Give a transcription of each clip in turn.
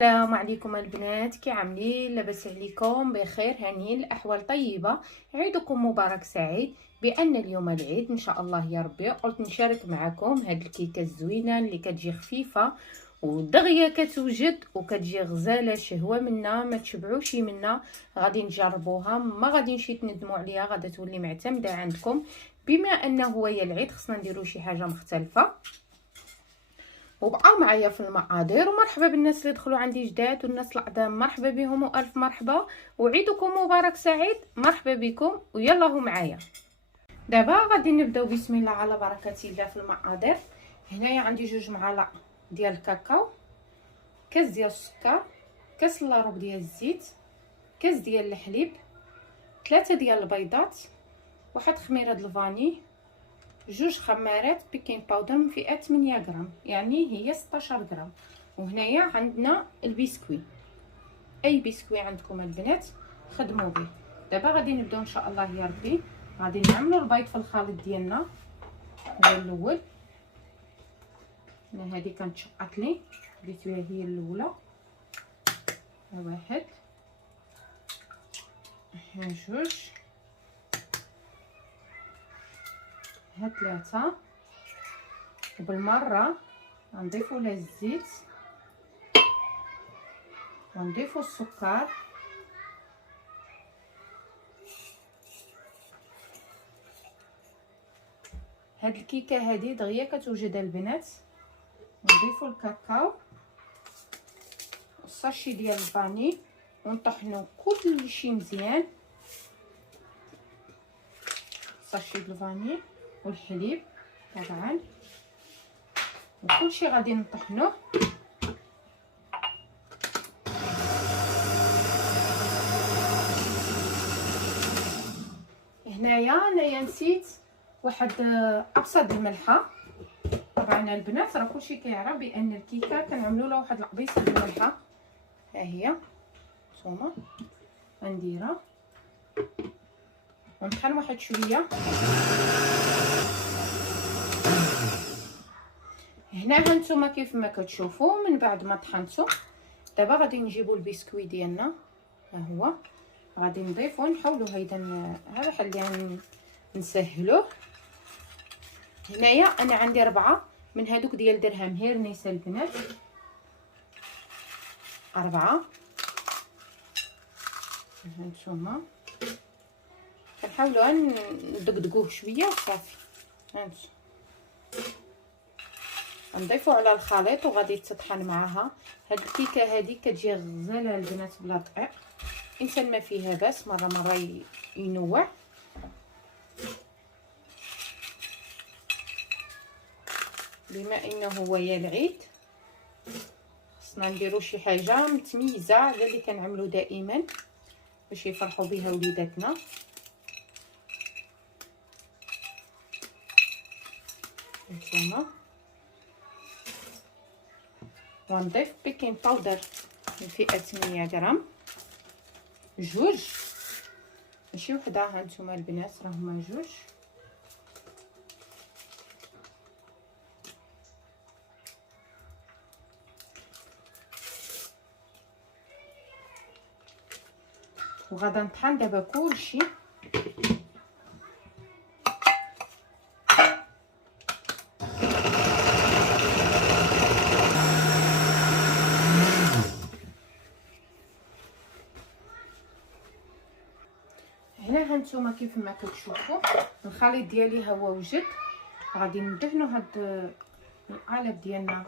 السلام عليكم البنات، كي عاملين؟ لاباس عليكم؟ بخير؟ هانيين؟ الاحوال طيبه؟ عيدكم مبارك سعيد. بان اليوم العيد ان شاء الله يا ربي، قلت نشارك معكم هاد الكيكه الزوينه اللي كتجي خفيفه ودغيا كتوجد وكتجي غزاله شهوه منا، ما تشبعوش منا. غادي نجربوها، ما غاديش تندموا عليها، غادا تولي معتمده عندكم. بما انه هو يا العيد خصنا نديرو شي حاجه مختلفه، وبقاو معايا في المقادير. ومرحبا بالناس اللي دخلوا عندي جداد، والناس القدام مرحبا بهم والف مرحبا، وعيدكم مبارك سعيد. مرحبا بكم ويلا هو معايا. دابا غادي نبداو بسم الله على بركه الله في المقادير. هنايا عندي 2 معالق ديال الكاكاو، كاس ديال السكر، كاس الا ربع ديال الزيت، كاس ديال الحليب، 3 ديال البيضات، واحد خميره د الفاني، 2 خمارات بيكين باودر من فئه 8 غرام، يعني هي 16 غرام. وهنايا عندنا البسكوي، اي بسكوي عندكم البنات خدموا به. دابا غادي نبداو ان شاء الله يا ربي. غادي نعملوا البيض في الخليط ديالنا. هو الاول، انا هذه كانت شقات لي، بديتوها هي الاولى. واحد، ها جوج، ها 3. وبالمره غنضيفوا لها الزيت ونضيفوا السكر. هاد الكيكه هذه دغيا كتوجد البنات. نضيفوا الكاكاو والساشي ديال الفاني ونطحنوا كلشي مزيان. ساشي ديال الفاني والحليب طبعا، وكلشي غادي نطحنوه. انايا نسيت واحد ابسط الملحه. طبعا البنات راه كلشي كيعرف بان الكيكه كنعملوا لها واحد القبيصه ديال الملحه. ها هي نتوما غنديرها ونطحن واحد شويه. هنا هانتوما كيف ما كتشوفوا من بعد ما طحنتو، دابا غادي نجيبوا البسكوي ديالنا. ها هو غادي نضيفو نحاولوا هيدا هذا حل نسهلوه. هنايا انا عندي 4 من هادوك ديال درهم هيرنيس البنات، 4. هانتوما كنحاولوا ندقدقوه شويه وصافي. هانتو نضيفو على الخليط وغادي تطحن معاها. هاد الكيكه هذه كتجي غزاله البنات بلا دقيق، انسان ما فيها باس مره ينوع. بما انه هو يا العيد خصنا نديرو شي حاجه متميزه على اللي كنعملو دائما باش يفرحوا بها وليداتنا. هانتوما ونضيف بيكين باودر من فئه 8 غرام، 2 ماشي وحده. هانتوما البنات راهما 2. وغادا نطحن دابا كلشي. هنا هانتوما كيف ما كتشوفوا الخليط ديالي ها هو وجد. غادي ندهنوا هاد القالب ديالنا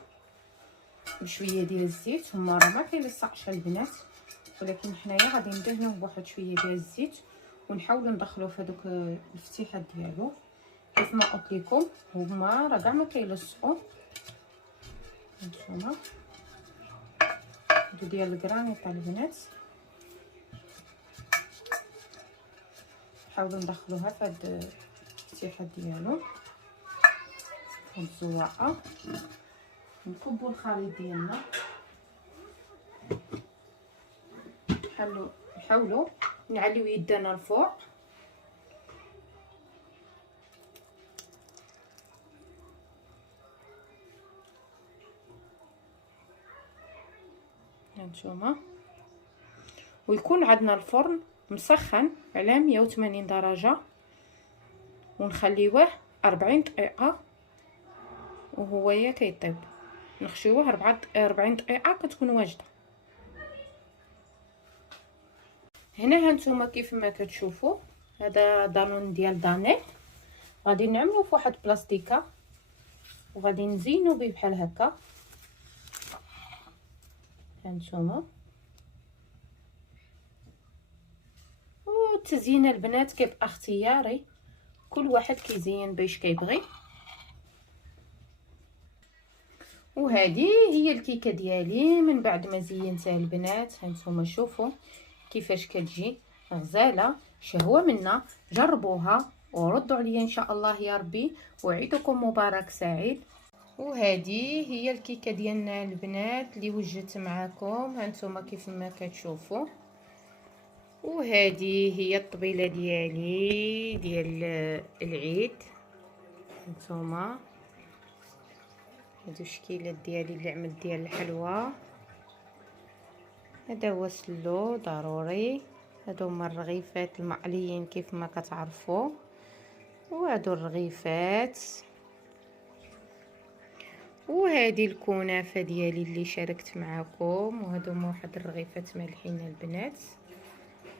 بشويه ديال الزيت. هما راه ما كيلصقش البنات، ولكن حنايا غادي ندهنوه بواحد شويه ديال الزيت ونحاولوا ندخلوه في هذوك الفتيحات ديالو. كيف ما قلت لكم هما راه كاع ما كيلصقوا. هانتوما هادو ديال الكرانيط البنات، نحاولوا ندخلوها في هاد الفتيحات ديالو، هاد الزواقه. نكبوا الخليط ديالنا، نحاولوا نعليو يدنا الفوق. هانتوما، ويكون عندنا الفرن مسخن على 180 درجه، ونخليوه 40 دقيقه وهو كيطيب. نخشيوه 40 دقيقه كتكون واجده. هنا هانتوما كيف ما كتشوفوا هذا دانون ديال دانيل، غادي نعملو في واحد بلاستيكه وغادي نزينو به بحال هكا. هانتوما، والتزيين البنات كيبقى اختياري، كل واحد كيزين باش كيبغي. وهذه هي الكيكه ديالي من بعد ما زينتها البنات. هانتوما شوفوا كيفاش كتجي غزاله، شهوه منا. جربوها وردوا عليا ان شاء الله يا ربي، وعيدكم مبارك سعيد. وهذه هي الكيكه ديالنا البنات اللي وجدت معكم. هانتوما كيف ما كتشوفوا، وهذه هي الطبيله ديالي ديال العيد. هانتوما هادو الشكيلات ديالي اللي عملت ديال الحلوى. هذا هو سلو ضروري. هادو هما الرغيفات المقليين كيف ما كتعرفوا، وهادو الرغيفات. وهذه الكنافه ديالي اللي شاركت معكم، وهادو هما واحد الرغيفات مالحين البنات.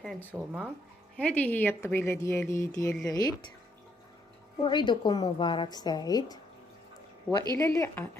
هانتوما هذه هي الطبيله ديالي ديال العيد، وعيدكم مبارك سعيد، والى اللقاء.